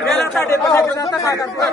ਮੇਰਾ ਤੁਹਾਡੇ ਪਾਸੇ ਧੱਕਾ ਕਰਦਾ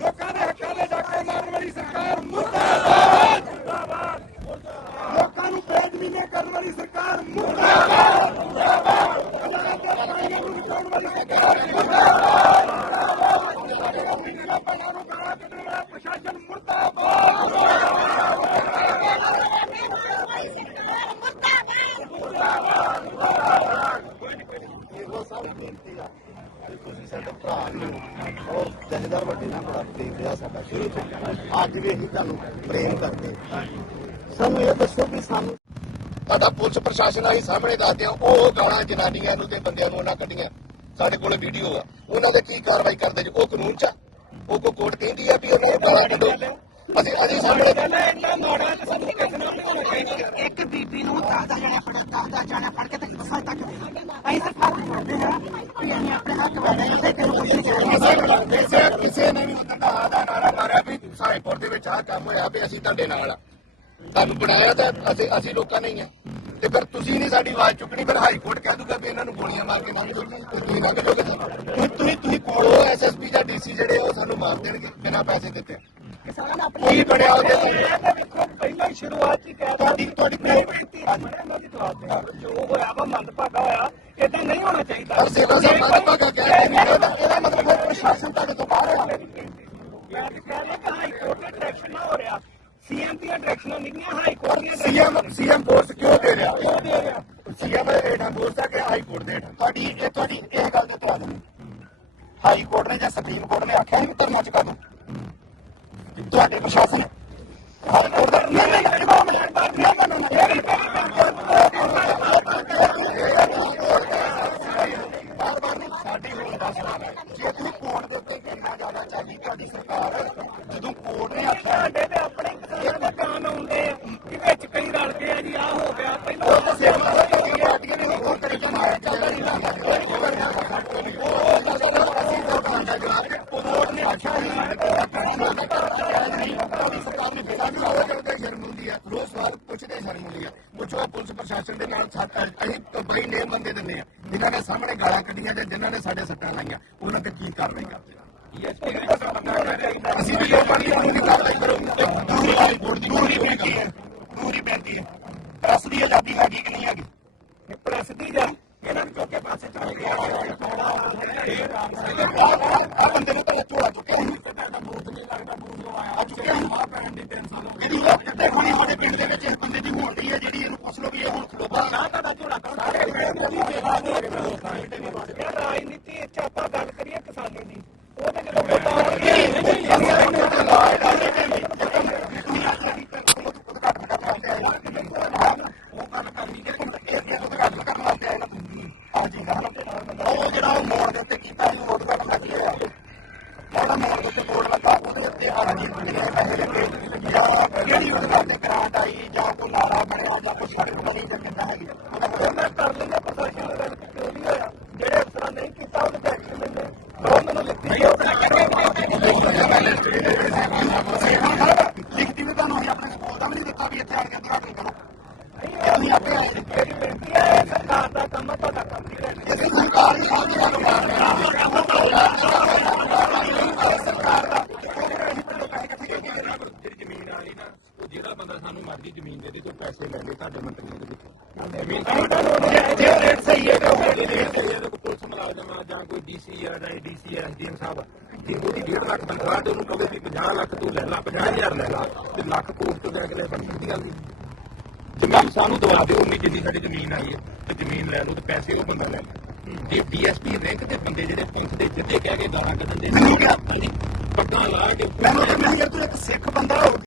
ਲੋਕਾਂ ਦੇ ਹੱਕਾਂ ਦੇ ਡਾਕੇ ਮਾਰਨ ਵਾਲੀ ਸਰਕਾਰ ਮੁਰਦਾਬਾਦ ਲੋਕਾਂ ਨੂੰ ਬੇਜ਼ਮੀਨੇ ਕਰਨ ਵਾਲੀ ਸਰਕਾਰ ਮੁਰਦਾਬਾਦ ਅਦਾਲਤ ਦੇ ਕਾਨੂੰਨਾਂ ਨੂੰ ਨਿਕਾਲਣ ਵਾਲੀ ਸਰਕਾਰ ਮੁਰਦਾਬਾਦ ਭੈਣਾਂ ਨੂੰ ਗਾਲਾਂ ਕੱਢਣ ਵਾਲਾ ਪ੍ਰਸ਼ਾਸਨ ਮੁਰਦਾਬਾਦ ਇਹੋ ਸਾਰੀ ਬੇਨਤੀ ਆ ਕਿ ਤੁਸੀਂ ਸਾਡੇ ਭਰਾ ਨੂੰ ਔਰ ਜਥੇਦਾਰ ਵੱਡੇ ਨਾਲ ਬੜਾ ਪ੍ਰੇਮ ਰਿਹਾ ਸਾਡਾ ਸ਼ੁਰੂ ਤੋਂ ਅੱਜ ਵੀ ਅਸੀਂ ਤੁਹਾਨੂੰ ਪ੍ਰੇਮ ਕਰਦੇ ਸਾਨੂੰ ਇਹ ਦੱਸੋ ਕਿ ਸਾਨੂੰ ਸਾਡਾ ਪੁਲਿਸ ਪ੍ਰਸ਼ਾਸਨ ਆਹੀ ਸਾਹਮਣੇ ਦੱਸਦੇ ਆ ਉਹ ਗਾਲਾਂ ਜਨਾਨੀਆਂ ਨੂੰ ਤੇ ਬੰਦਿਆਂ ਨੂੰ ਉਹਨਾਂ ਕੱਢੀਆਂ। ਸਾਡੇ ਕੋਲ ਵੀਡੀਓ ਆ। ਉਹਨਾਂ ਦੇ ਕੀ ਕਾਰਵਾਈ ਕਰਦੇ ਜੀ? ਉਹ ਕਾਨੂੰਨ ਚ ਆ? ਉਹ ਕੋ ਕੋਰਟ ਕਹਿੰਦੀ ਆ ਵੀ ਉਹਨਾਂ ਨੂੰ ਗਾਲਾਂ ਕੱਢੋ। ਅਸੀਂ ਅਸੀਂ ਸਾਹਮਣੇ ਇੱਕ ਬੀਬੀ ਨੂੰ ਦਸ ਦਸ ਜਣੇ ਫੜ ਜਣੇ ਕੇ ਤੇ ਸੱਚ ਤੱਕ ਅਸੀਂ ਸਰਕਾਰ ਨੂੰ ਕਰਦੇ ਹਾਂ ਵੀ ਅਸੀਂ ਆਪਣੇ ਹੱਕ ਵਾਲੇ ਤੇ ਚਾਹੀਦਾ ਕਿਸੇ ਕਿਸੇ ਨੇ ਵੀ ਧੱਕਾ ਦਾ ਨਾਰਾ ਮਾਰਿਆ ਵੀ ਸਾਈਪੁਰ ਦੇ ਵਿੱਚ ਆਹ ਕੰਮ ਹੋਇਆ ਵੀ ਅਸੀਂ ਤੁਹਾਡੇ ਨਾਲ ਆ। ਤੁਹਾਨੂੰ ਬਣਾਇਆ ਤਾਂ ਅਸੀਂ ਅਸੀਂ ਲੋਕਾਂ ਨੇ ਹੀ ਆ। ਤੇ ਫਿਰ ਤੁਸੀਂ ਨਹੀਂ ਸਾਡੀ ਆਵਾਜ਼ ਚੁੱਕਣੀ ਫਿਰ ਹਾਈ ਕੋਰਟ ਕਹਿ ਦੂਗਾ ਵੀ ਇਹਨਾਂ ਨੂੰ ਗੋਲੀਆਂ ਮਾਰ ਕੇ ਮਾਰ ਦੋ ਤੇ ਤੁਸੀਂ ਨਾ ਕੱਢੋਗੇ ਤੁਸੀਂ ਤੁਸੀਂ ਤੁਸੀਂ ਕੋਲੋਂ ਐਸਐਸਪੀ ਜਾਂ ਡੀਸੀ ਜਿਹੜੇ ਉਹ ਸਾਨੂੰ ਮਾਰ ਦੇਣਗੇ ਬਿਨਾਂ ਪੈਸੇ ਦਿੱਤੇ। ਕੀ ਬਣਿਆ ਉਹਦੇ ਤੇ ਵੇਖੋ ਪਹਿਲਾਂ ਹੀ ਸ਼ੁਰੂਆਤ ਹੀ ਕਹਿ ਤੁਹਾਡੀ ਤੁਹਾਡੀ ਬੇਨਤੀ ਮੈਂ ਉਹਨਾਂ ਦੀ ਜਵਾਬ ਦੇ ਜੋ ਹੋਇਆ ਵਾ ਮੰਦਭਾਗਾ ਹੋਇਆ ਇਦਾਂ ਨਹੀਂ ਹੋਣਾ ਚਾਹੀਦਾ। ਪਰ ਸੇਵਾ ਸਾਹਿਬ ਮਤ ਭਾਗਾ ਕਹਿ ਰਹੇ ਨੇ ਇਹਦਾ ਮਤਲਬ ਹੈ ਪ੍ਰਸ਼ਾਸਨ ਤੁਹਾਡੇ ਤੋਂ ਬਾਹਰ ਆ। ਮੈਂ ਕਹਿ ਰਿਹਾ ਕਿ ਹਾਈ ਕੋਰਟ ਦੇ ਡਾਇਰੈਕਸ਼ਨ ਨਾਲ ਹੋ ਰਿਹਾ। ਸੀਐਮ ਦੀਆਂ ਡਾਇਰੈਕਸ਼ਨਾਂ ਨਹੀਂ ਹਾਈ ਕੋਰਟ ਦੀਆਂ ਸੀਐਮ ਸੀਐਮ ਫੋਰਸ ਕਿਉਂ ਦੇ ਰਿਹਾ? ਕਿਉਂ ਦੇ ਰਿਹਾ? ਸੀਐਮ ਹੇਠਾਂ ਫੋਰਸ ਆ ਕਿ ਹਾਈ ਕੋਰਟ ਦੇ ਤੁਹਾਡੀ ਇਹ ਤੁਹਾਡੀ ਇਹ ਗੱਲ ਤੇ ਧਿਆਨ ਦਿਓ ਹਾਈ ਕੋਰਟ ਨੇ ਜਾਂ ਸੁਪਰੀਮ ਕੋਰਟ ਨੇ ਆਖਿਆ ਨਹੀਂ ਧਰਨਾ ਚੁਕਾ ਦੋ ਤੁਹਾਡੇ ਪ੍ਰਸ਼ਾਸਨ ਹਾਈ ਕੋਰਟ ਦਾ ਨਹੀਂ ਨਹੀਂ ਨਹੀਂ ਮੈਂ ਮੈਂ ਬਾਤ ਨਹੀਂ ਕਰਨਾ ਬਾਰ ਬਾਰ ਨਹੀਂ ਸਾਡੀ ਹੋਣ ਦਾ ਸਵਾਲ ਹੈ ਜੇ ਤੁਸੀਂ ਕੋਰਟ ਦੇ ਉੱਤੇ ਕਿੰਨਾ ਜ਼ਿਆਦਾ ਚਾਹੀ ਤੁਹਾਡੀ ਸਰਕਾਰ ਜਦੋਂ ਕੋਰਟ ਨੇ ਆਖਿਆ ਰੋਜ਼ ਸਵਾਲ ਪੁੱਛਦੇ ਸ਼ਰਮ ਹੁੰਦੀ ਪੁੱਛੋ ਪੁਲਿਸ ਪ੍ਰਸ਼ਾਸਨ ਦੇ ਨਾਲ ਅਸੀਂ ਤਾਂ ਬਈ ਨੇਮ ਬੰਦੇ ਦਿੰਦੇ ਆ। ਜਿਨ੍ਹਾਂ ਨੇ ਸਾਹਮਣੇ ਗਾਲਾਂ ਕੱਢੀਆਂ ਤੇ ਜਿਨ੍ਹਾਂ ਨੇ ਸਾਡੇ ਸੱਟਾਂ ਲਾਈਆਂ ਉਹਨਾਂ ਤੇ ਕੀ ਕਾਰਵਾਈ ਕਰਦੇ ਅਸੀਂ ਵੀ ਲੋਕਾਂ ਦੀ ਕਾਨੂੰਨੀ ਕਾਰਵਾਈ ਕਰੋ। ਪੂਰੀ ਹਾਈਕੋਰਟ ਦੀ ਪੂਰੀ ਬੇਨਤੀ ਹੈ। ਪੂਰੀ ਬੇਨਤੀ ਹੈ। ਪ੍ਰੈਸ ਦੀ ਆਜ਼ਾਦੀ ਹੈਗੀ ਕਿ ਨਹੀਂ ਹੈਗੀ? ਪ੍ਰੈਸ ਦੀ ਜਾਂ ਇਹਨਾਂ ਨੂੰ ਚੁੱਕ ਪਾਸੇ ਚਲੇ ਗਿਆ ਆ ਬੰਦੇ ਨੂੰ ਤਾਂ ਝੋਲਾ ਚੁੱਕਿਆ ਸੀ ਆ ਚੁੱਕਿਆ ਸੀ ਇਹਦੀ ਲੋਕ ਕਿੱਥੇ ਹੋਣੀ ਸਾਡੇ ਪਿੰਡ ਦੇ ਵਿੱਚ ਇਸ ਬੰਦੇ ਦੀ ਹੋਣ ਦੀ ਹੈ ਜਿਹੜੀ ਇਹਨੂੰ ਪੁੱਛ ਲਓ ਵੀ ਇਹ ਹੁਣ ਖਲੋਬਾ ਨਾ ਤੁਹਾਡਾ ਝੋਲਾ ਕਰ ਸਾਰੇ ਪਿੰਡ ਦੀ ਸੇਵਾ ਦੇ ਇਹ ਰਾਜਨੀਤੀ ਇੱਥੇ ਆਪਾਂ ਗੱਲ ਕਰੀਏ ਕਿਸਾਨੀ ਦੀ ਉਹ ਤੇ ਜਦੋਂ ਵੋਟਾਂ ਆਉਣਗੀਆਂ ਮੋੜ ਦੇ ਉੱਤੇ ਕੀਤਾ ਵੋਟ ਦਾ ਬੋਰਡ ਲੱਗਾ ਉਹਦੇ ਉੱਤੇ ਆ ਜੀ ਜਿਹੜੇ ਪੈਸੇ ਲੱਗੇ ਜਾਂ ਜਿਹੜੀ ਉਹਦੇ ਨਾਲ ਤੇ ਜਾਂ ਕੋਈ ਨਾਰਾ ਬਣਿਆ ਜਾਂ ਕੋਈ ਸੜਕ ਬਣੀ ਜਾਂ ਕਿੱਦਾਂ ਹੈਗੀ ਫਿਰ ਮੈਂ ਕਰ ਲੈਂਦਾ ਪ੍ਰਸ਼ਾਸਨ ਨਾਲ ਗੱਲ ਨਹੀਂ ਹੋਇਆ ਜਿਹੜੇ ਅਫਸਰਾਂ ਨੇ ਕੀਤਾ ਉਹਦੇ ਤੇ ਐਕਸ਼ਨ ਲੈਂਦੇ ਉਹ ਮੈਨੂੰ ਲਿਖਤੀ ਹੈ ਲਿਖਤੀ ਵੀ ਤੁਹਾਨੂੰ ਅਸੀਂ ਆਪਣੇ ਸਕੂਲ ਦਾ ਵੀ ਨਹੀਂ ਦਿੱਤਾ ਵੀ ਇੱਥੇ ਆ ਕੇ ਉਦਘਾਟਨ ਕਰੋ ਅਸੀਂ ਆਪੇ ਆਏ ਨੇ ਬੇਨਤੀ ਹੈ ਸਰਕਾਰ ਦਾ ਕੰਮ ਤੁਹਾਡਾ ਕੰਮ ਨਹੀਂ ਰਹਿਣਾ ਇਸੇ ਸਰਕਾਰ ਦੀ ਸਾਡੀ ਗੱਲ ਜ਼ਮੀਨ ਵਾਲੀ ਨਾ ਉਹ ਜਿਹੜਾ ਬੰਦਾ ਸਾਨੂੰ ਮਰਜ਼ੀ ਜ਼ਮੀਨ ਦੇ ਦੇ ਤੋਂ ਪੈਸੇ ਲੈ ਲੈ ਤੁਹਾਡੇ ਮੰਤਰੀਆਂ ਦੇ ਵਿੱਚੋਂ ਜੇ ਰੇਟ ਸਹੀ ਹੈ ਤਾਂ ਉਹ ਪੁਲਿਸ ਮੁਲਾਜ਼ਮ ਜਾਂ ਕੋਈ ਡੀਸੀ ਆ ਜਾਂ ਡੀਸੀ ਐਸਡੀਐਮ ਸਾਹਿਬ ਜੇ ਉਹਦੀ 1.5 ਲੱਖ ਤਨਖਾਹ ਤੇ ਉਹਨੂੰ ਕਹੋਗੇ ਵੀ 50 ਲੱਖ ਤੂੰ ਲੈ ਲਾ 50000 ਲੈ ਲਾ ਤੇ ਲੱਖ ਕੋਟ ਤੋਂ ਦੇ ਅਗਲੇ ਬਣ ਦੀ ਗੱਲ ਜਮੀਨ ਸਾਨੂੰ ਦਵਾ ਦਿਓ ਉਨੀ ਜਿੰਨੀ ਸਾਡੀ ਜ਼ਮੀਨ ਆਈ ਹੈ ਤੇ ਜ਼ਮੀਨ ਲੈ ਲਓ ਤੇ ਪੈਸੇ ਉਹ ਬੰਦਾ ਲੈ ਲੈ ਜੇ ਡੀਐਸਪੀ ਰੈਂਕ ਦੇ ਬੰਦੇ ਜਿਹੜੇ ਪੁਲਿਸ ਦੇ ਜਿੱਦੇ ਕਹਿ ਕੇ ਗਾਲਾਂ ਕੱਢਣ ਦੇ ਪੱਗਾਂ ਲਾ ਕੇ ਮੈਨੂੰ ਮੈਂ ਯਾਰ ਤੂੰ ਇੱਕ ਸਿੱਖ ਬੰਦਾ ਹੋ